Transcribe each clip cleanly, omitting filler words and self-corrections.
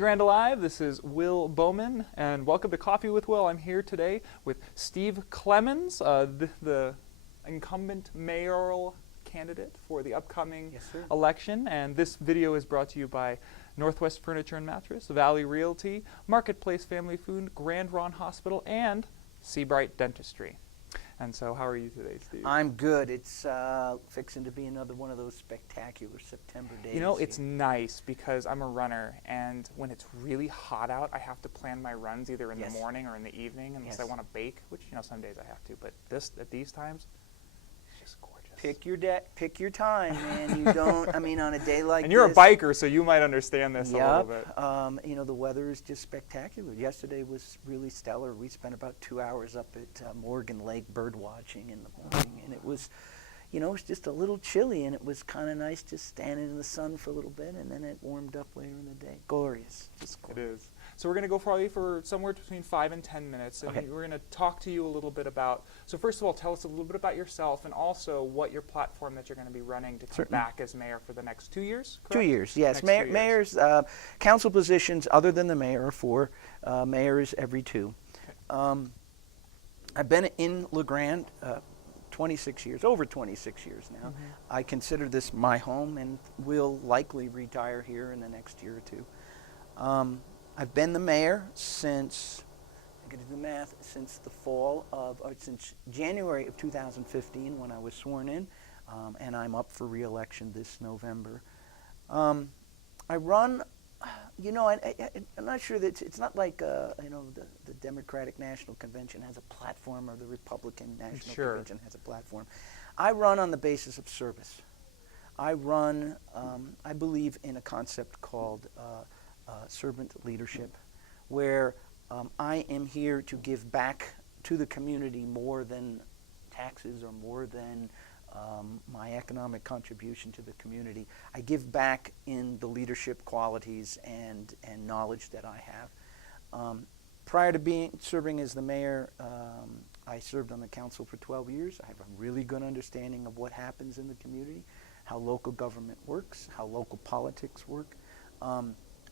Grande Live. This is Will Bowman, and welcome to Coffee with Will. I'm here today with Steve Clemens, the incumbent mayoral candidate for the upcoming election. And this video is brought to you by Northwest Furniture and Mattress, Valley Realty, Marketplace Family Food, Grand Ron Hospital, and Seabright Dentistry. And so, how are you today, Steve? I'm good. It's fixing to be another one of those spectacular September days. You know, it's nice because I'm a runner, and when it's really hot out, I have to plan my runs either in the morning or in the evening, unless I want to bake, which, you know, some days I have to. But at these times, it's just gorgeous. Pick your time, man. You don't, I mean, on a day like this. And you're a biker, so you might understand this a little bit. You know, the weather is just spectacular. Yesterday was really stellar. We spent about 2 hours up at Morgan Lake bird watching in the morning, and it was, you know, it was just a little chilly, and it was kind of nice just standing in the sun for a little bit, and then it warmed up later in the day. Glorious, just glorious. It is. So we're going to go probably for somewhere between 5 and 10 minutes, and we're going to talk to you a little bit about, so first of all, tell us a little bit about yourself and also what your platform that you're going to be running to come back as mayor for the next 2 years, correct? 2 years, yes. Mayors, council positions other than the mayor are 4, mayors every 2. Okay. I've been in Grande 26 years, over 26 years now. Mm-hmm. I consider this my home and will likely retire here in the next year or 2. I've been the mayor since, I'm going to do math, since since January of 2015 when I was sworn in, and I'm up for re-election this November. I run, you know, I'm not sure that it's not like, you know, the Democratic National Convention has a platform or the Republican National Convention has a platform. I run on the basis of service. I run, I believe in a concept called servant leadership, where I am here to give back to the community more than taxes or more than my economic contribution to the community. I give back in the leadership qualities and knowledge that I have. Prior to serving as the mayor, I served on the council for 12 years. I have a really good understanding of what happens in the community, how local government works, how local politics work.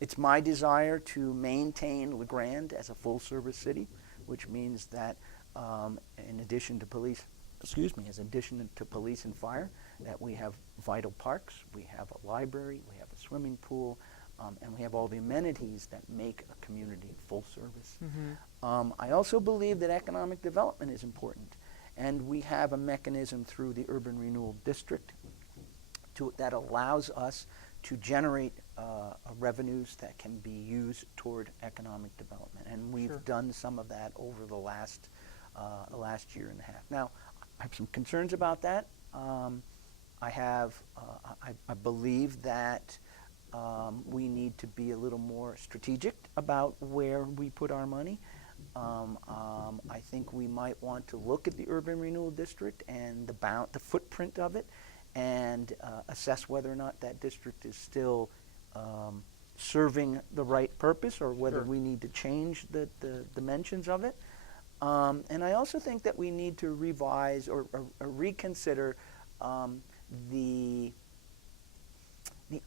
It's my desire to maintain Grande as a full-service city, which means that in addition to police and fire, that we have vital parks, we have a library, we have a swimming pool, and we have all the amenities that make a community full service. Mm-hmm. I also believe that economic development is important, and we have a mechanism through the Urban Renewal District that allows us to generate revenues that can be used toward economic development, and we've done some of that over the last year and a half. Now, I have some concerns about that. I believe that we need to be a little more strategic about where we put our money. I think we might want to look at the Urban Renewal District and the footprint of it, and assess whether or not that district is still serving the right purpose, or whether we need to change the dimensions of it. And I also think that we need to revise or reconsider the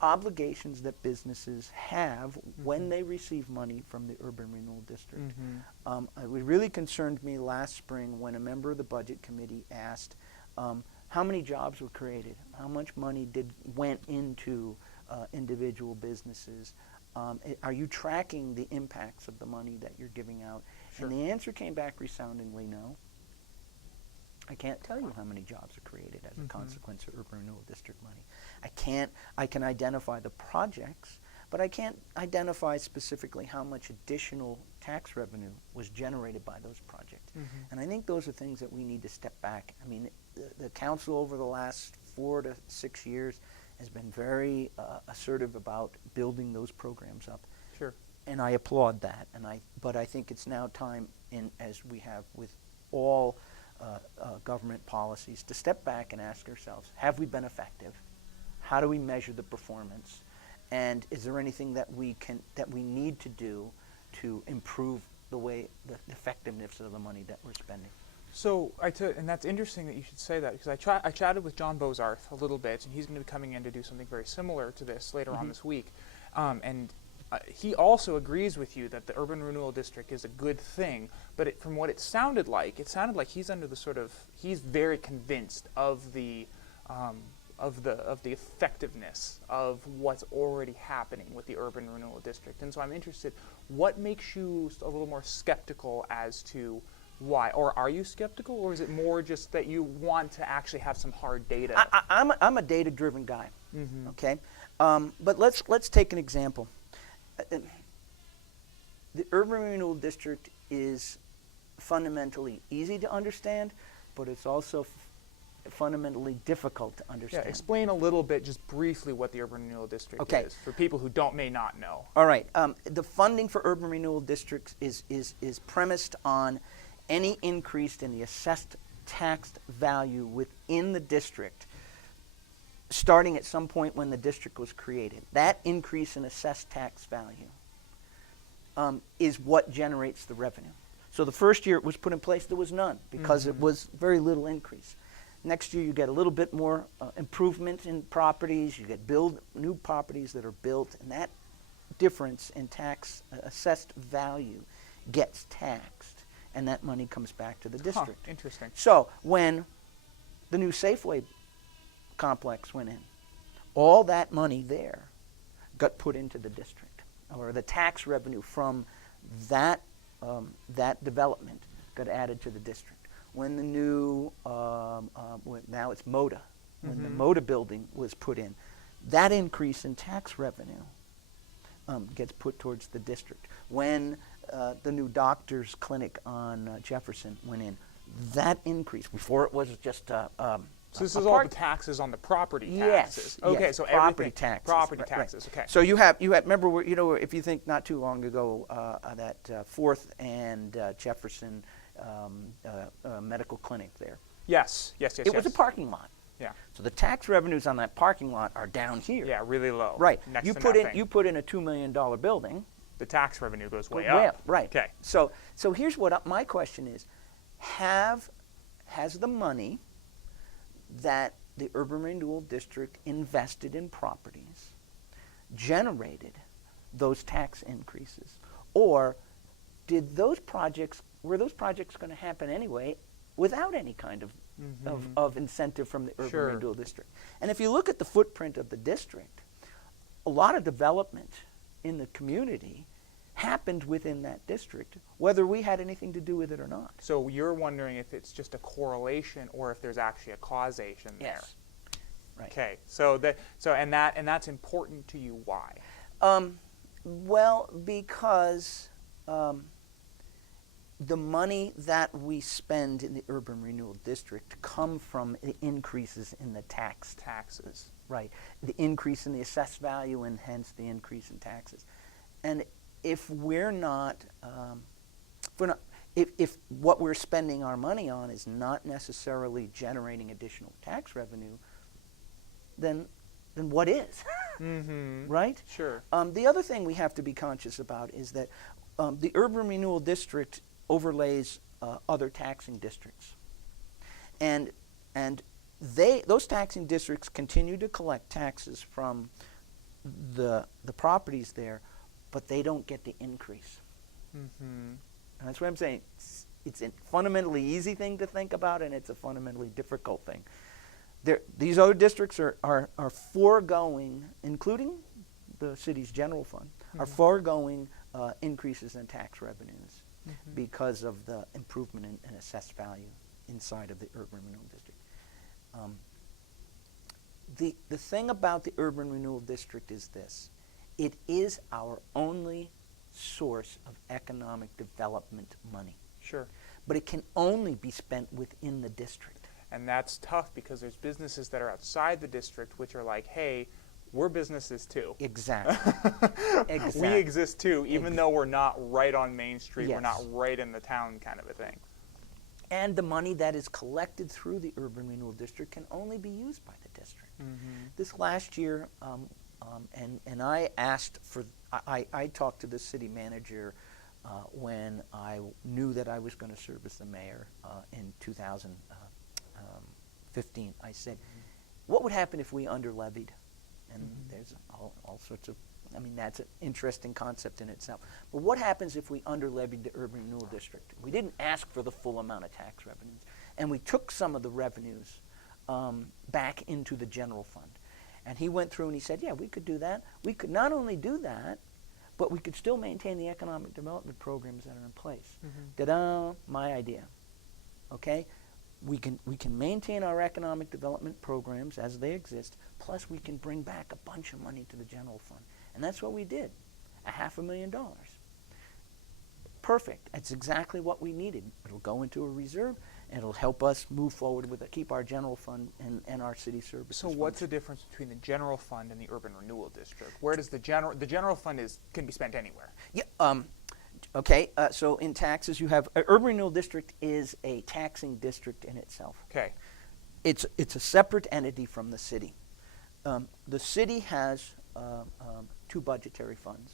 obligations that businesses have when they receive money from the Urban Renewal District. It really concerned me last spring when a member of the Budget Committee asked, how many jobs were created? How much money went into individual businesses? Are you tracking the impacts of the money that you're giving out? And the answer came back resoundingly no. I can't tell you how many jobs are created as a consequence of Urban Renewal District money. I can identify the projects, but I can't identify specifically how much additional tax revenue was generated by those projects. And I think those are things that we need to step back. I mean, the council over the last 4 to 6 years has been very assertive about building those programs up. And I applaud that. But I think it's now time, as we have with all government policies, to step back and ask ourselves, have we been effective? How do we measure the performance? And is there anything that we need to do to improve the effectiveness of the money that we're spending? So, and that's interesting that you should say that, because I chatted with John Bozarth a little bit, and he's going to be coming in to do something very similar to this later on this week. And he also agrees with you that the urban renewal district is a good thing, but from what it sounded like he's under the he's very convinced of the effectiveness of what's already happening with the urban renewal district. And so I'm interested, what makes you a little more skeptical as to why? Or are you skeptical, or is it more just that you want to actually have some hard data? I'm a data-driven guy, Mm-hmm. okay? But let's take an example. The urban renewal district is fundamentally easy to understand, but it's also fundamentally difficult to understand. Yeah, explain a little bit, just briefly, what the urban renewal district is for people who may not know. All right. The funding for urban renewal districts is premised on any increase in the assessed taxed value within the district, starting at some point when the district was created. That increase in assessed tax value is what generates the revenue. So the first year it was put in place, there was none, because it was very little increase. Next year you get a little bit more improvement in properties, you get new properties that are built, and that difference in tax assessed value gets taxed, and that money comes back to the district. Interesting. So when the new Safeway complex went in, all that money there got put into the district, or the tax revenue from that development got added to the district. When the new, now it's MODA, when the MODA building was put in, that increase in tax revenue gets put towards the district. When the new doctor's clinic on Jefferson went in, that increase, before it was just so this is all the taxes on the property taxes. Yes. Okay, yes, so property everything. taxes. Property right, taxes. Right. Okay. So you have remember if you think not too long ago that 4th and Jefferson medical clinic there. Yes. It was a parking lot. Yeah. So the tax revenues on that parking lot are down here. Yeah, really low. Right. Next you to put nothing. in a $2 million building. The tax revenue goes way Way up. Right. Okay. So here's what my question is: has the money that the urban renewal district invested in properties generated those tax increases, or were those projects going to happen anyway without any kind of incentive from the urban renewal district? And if you look at the footprint of the district, a lot of development in the community happened within that district, whether we had anything to do with it or not. So you're wondering if it's just a correlation or if there's actually a causation there. Yes. Right. Okay. So that's important to you. Why? Well, because the money that we spend in the urban renewal district come from the increases in the taxes. Right. The increase in the assessed value and hence the increase in taxes. And if we're not, if what we're spending our money on is not necessarily generating additional tax revenue, then what is? Right? Sure. The other thing we have to be conscious about is that the urban renewal district overlays other taxing districts, and those taxing districts continue to collect taxes from the properties there, but they don't get the increase. And that's what I'm saying. It's a fundamentally easy thing to think about, and it's a fundamentally difficult thing. These other districts are foregoing, including the city's general fund, are foregoing increases in tax revenues because of the improvement in assessed value inside of the urban renewal district. The thing about the urban renewal district is this: it is our only source of economic development money. Sure. But it can only be spent within the district. And that's tough because there's businesses that are outside the district which are like, hey, we're businesses too. Exactly. We exist too, even though we're not right on Main Street, Yes. we're not right in the town kind of a thing. And the money that is collected through the urban renewal district can only be used by the district. This last year, and I asked for, I talked to the city manager when I knew that I was going to serve as the mayor in 2015. I said, what would happen if we underlevied? And there's all sorts of I mean, that's an interesting concept in itself. But what happens if we under-levied the urban renewal district? We didn't ask for the full amount of tax revenues, and we took some of the revenues back into the general fund. And he went through and he said, yeah, we could do that. We could not only do that, but we could still maintain the economic development programs that are in place. Ta-da, my idea. Okay? We can maintain our economic development programs as they exist, plus we can bring back a bunch of money to the general fund. And that's what we did, $500,000. Perfect. That's exactly what we needed. It'll go into a reserve, and it'll help us move forward with it, keep our general fund and our city services. So what's the difference between the general fund and the urban renewal district? Where does the general fund can be spent anywhere? Yeah. Okay. So in taxes, you have urban renewal district is a taxing district in itself. Okay. It's a separate entity from the city. The city has two budgetary funds.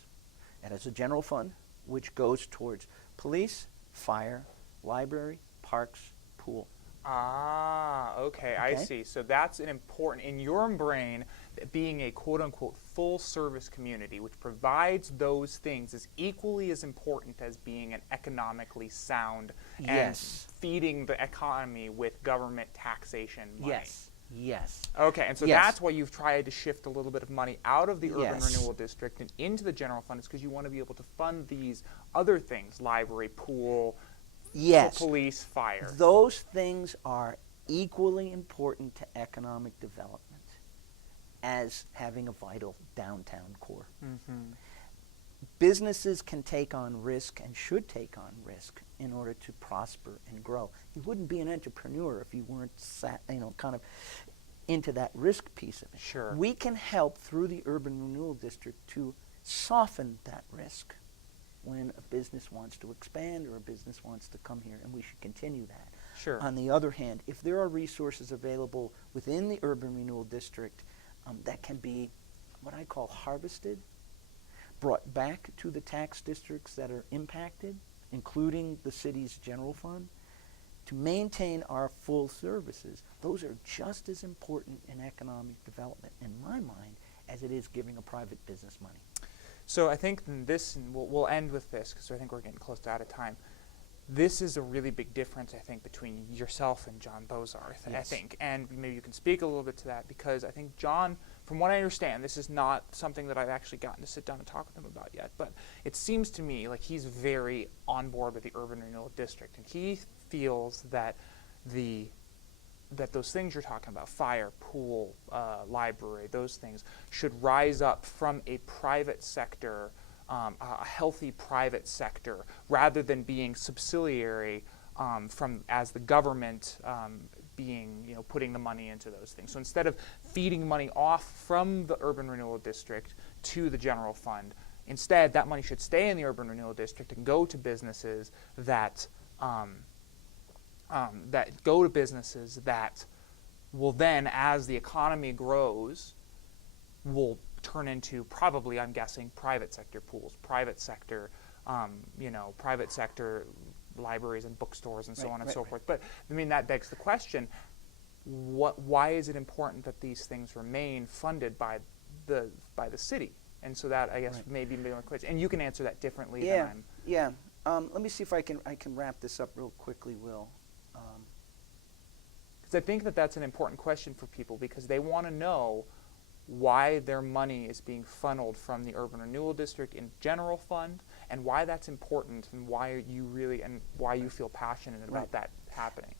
It has a general fund, which goes towards police, fire, library, parks, pool. Ah, okay, I see. So that's an important, in your brain, being a quote-unquote full-service community, which provides those things, is equally as important as being an economically sound and feeding the economy with government taxation money. Yes. Okay, and so that's why you've tried to shift a little bit of money out of the urban renewal district and into the general fund, is because you want to be able to fund these other things, library, pool, police, fire. Those things are equally important to economic development as having a vital downtown core. Businesses can take on risk and should take on risk in order to prosper and grow. You wouldn't be an entrepreneur if you weren't kind of into that risk piece of it. Sure. We can help through the urban renewal district to soften that risk when a business wants to expand or a business wants to come here, and we should continue that. Sure. On the other hand, if there are resources available within the urban renewal district that can be what I call harvested, brought back to the tax districts that are impacted, including the city's general fund, to maintain our full services, those are just as important in economic development, in my mind, as it is giving a private business money. So I think this, and we'll end with this, because I think we're getting close to out of time. This is a really big difference, I think, between yourself and John Bozarth, I think. And maybe you can speak a little bit to that, because I think John, from what I understand, this is not something that I've actually gotten to sit down and talk with him about yet, but it seems to me like he's very on board with the urban renewal district, and he feels that those things you're talking about, fire, pool, library, those things, should rise up from a private sector, a healthy private sector, rather than being subsidiary as the government being, putting the money into those things. So instead of feeding money off from the urban renewal district to the general fund, instead that money should stay in the urban renewal district and go to businesses that will then, as the economy grows, will turn into probably, I'm guessing, private sector pools, private sector libraries and bookstores and so on and so forth. But I mean, that begs the question: why is it important that these things remain funded by the city? And so that, I guess, maybe my question. And you can answer that differently than I'm. Yeah. Let me see if I can wrap this up real quickly, Will. Because I think that's an important question for people, because they want to know why their money is being funneled from the urban renewal district in general fund, and why that's important, and why you feel passionate about that happening.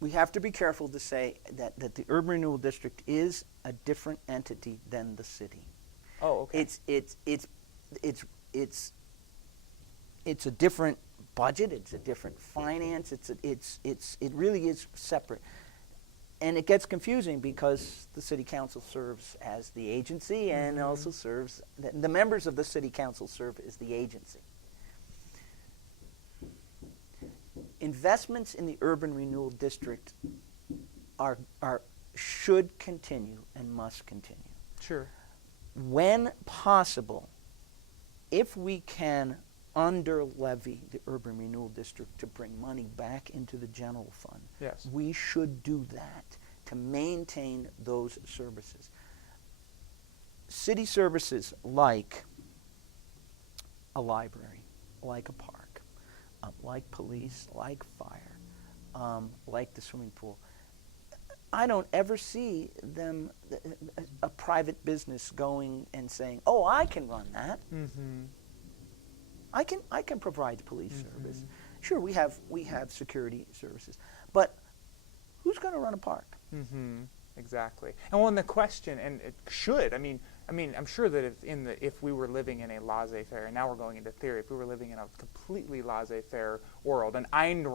We have to be careful to say that the urban renewal district is a different entity than the city. Oh, okay. It's a different budget. It's a different finance. It really is separate. And it gets confusing because the city council serves as the agency and also serves, the members of the city council serve as the agency. Investments in the urban renewal district should continue and must continue. Sure. When possible, if we can under-levy the urban renewal district to bring money back into the general fund, we should do that to maintain those services. city services like a library, like a park, like police, like fire, like the swimming pool, I don't ever see them, a private business going and saying, "Oh, I can run that. Mm-hmm. I can provide police service. Sure, we have security services, but who's going to run a park?" Mm-hmm. Exactly. And well, and the question, and it should, I mean, I'm sure that if we were living in a laissez-faire, and now we're going into theory, if we were living in a completely laissez-faire world, an Ayn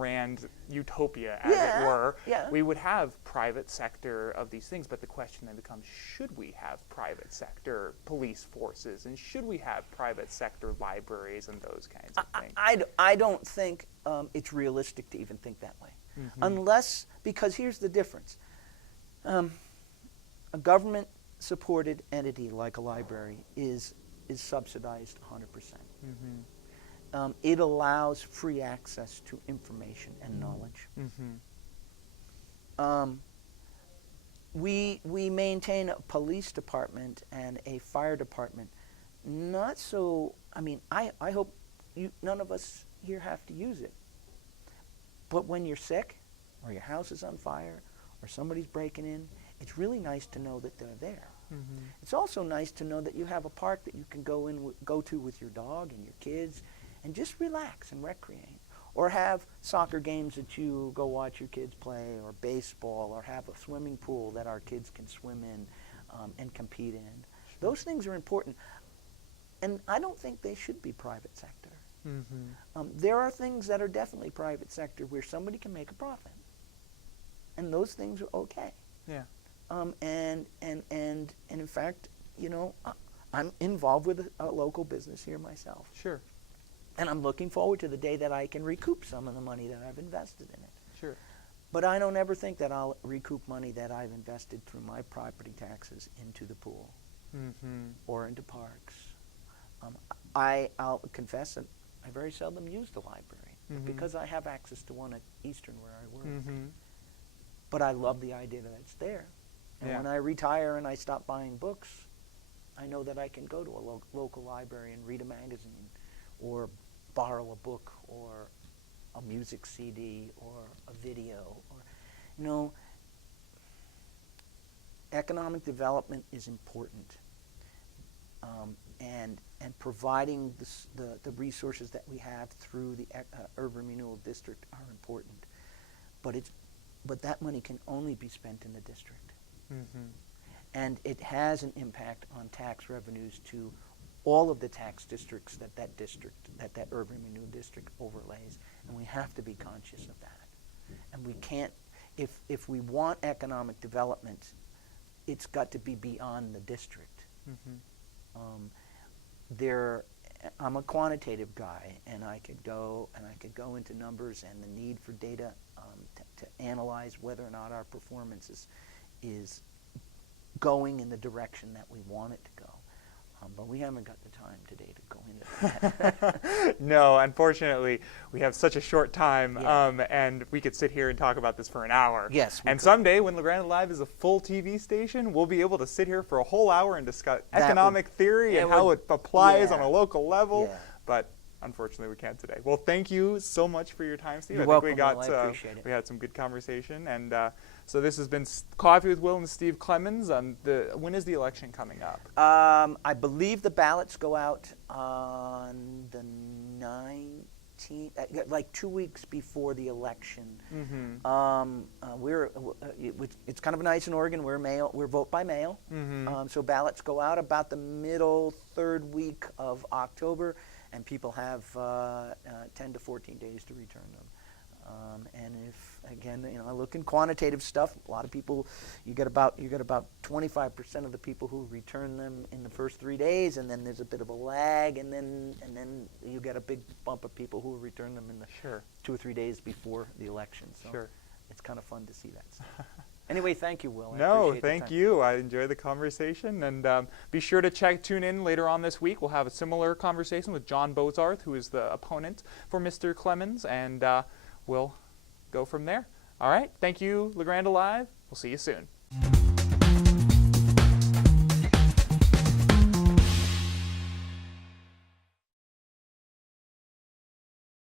Rand utopia, as it were, we would have private sector of these things. But the question then becomes, should we have private sector police forces, and should we have private sector libraries and those kinds of things? I don't think it's realistic to even think that way. Unless, because here's the difference. A government-supported entity like a library is subsidized 100%. It allows free access to information and knowledge. We maintain a police department and a fire department. Not so. I mean, I hope none of us here have to use it. But when you're sick, or your house is on fire, or somebody's breaking in, it's really nice to know that they're there. It's also nice to know that you have a park that you can go to with your dog and your kids, and just relax and recreate. Or have soccer games that you go watch your kids play, or baseball, or have a swimming pool that our kids can swim in and compete in. Those things are important. And I don't think they should be private sector. There are things that are definitely private sector where somebody can make a profit. And those things are okay. Yeah. And in fact, I'm involved with a local business here myself. Sure. And I'm looking forward to the day that I can recoup some of the money that I've invested in it. Sure. But I don't ever think that I'll recoup money that I've invested through my property taxes into the pool or into parks. I'll confess that I very seldom use the library because I have access to one at Eastern where I work. But I love the idea that it's there. And when I retire and I stop buying books, I know that I can go to a local library and read a magazine, or borrow a book, or a music CD, or a video. Or, economic development is important, and providing the resources that we have through the Urban Renewal District are important. But that money can only be spent in the district. And it has an impact on tax revenues to all of the tax districts that Urban Renewal District overlays. And we have to be conscious of that. And we can't, if we want economic development, it's got to be beyond the district. I'm a quantitative guy, and I could go into numbers and the need for data to analyze whether or not our performance is going in the direction that we want it to go. But we haven't got the time today to go into that. No, unfortunately, we have such a short time, and we could sit here and talk about this for an hour. Yes, and someday, when Grande Live is a full TV station, we'll be able to sit here for a whole hour and discuss economic theory and how it applies on a local level. But unfortunately, we can't today. Well, thank you so much for your time, Steve. You're welcome, Will. I appreciate it. We had some good conversation, and so this has been Coffee with Will and Steve Clemens. When is the election coming up? I believe the ballots go out on the 19th, like 2 weeks before the election. It's kind of nice in Oregon. We're vote by mail. So ballots go out about the middle third week of October, and people have 10 to 14 days to return them. And if, again, I look in quantitative stuff, a lot of people, you get about 25% of the people who return them in the first 3 days, and then there's a bit of a lag, and then you get a big bump of people who return them in the 2 or 3 days before the election. So it's kind of fun to see that stuff. Anyway, thank you, Will. Thank you. I enjoyed the conversation, and be sure to tune in later on this week. We'll have a similar conversation with John Bozarth, who is the opponent for Mr. Clemens, and we'll go from there. All right. Thank you, Grande Live. We'll see you soon.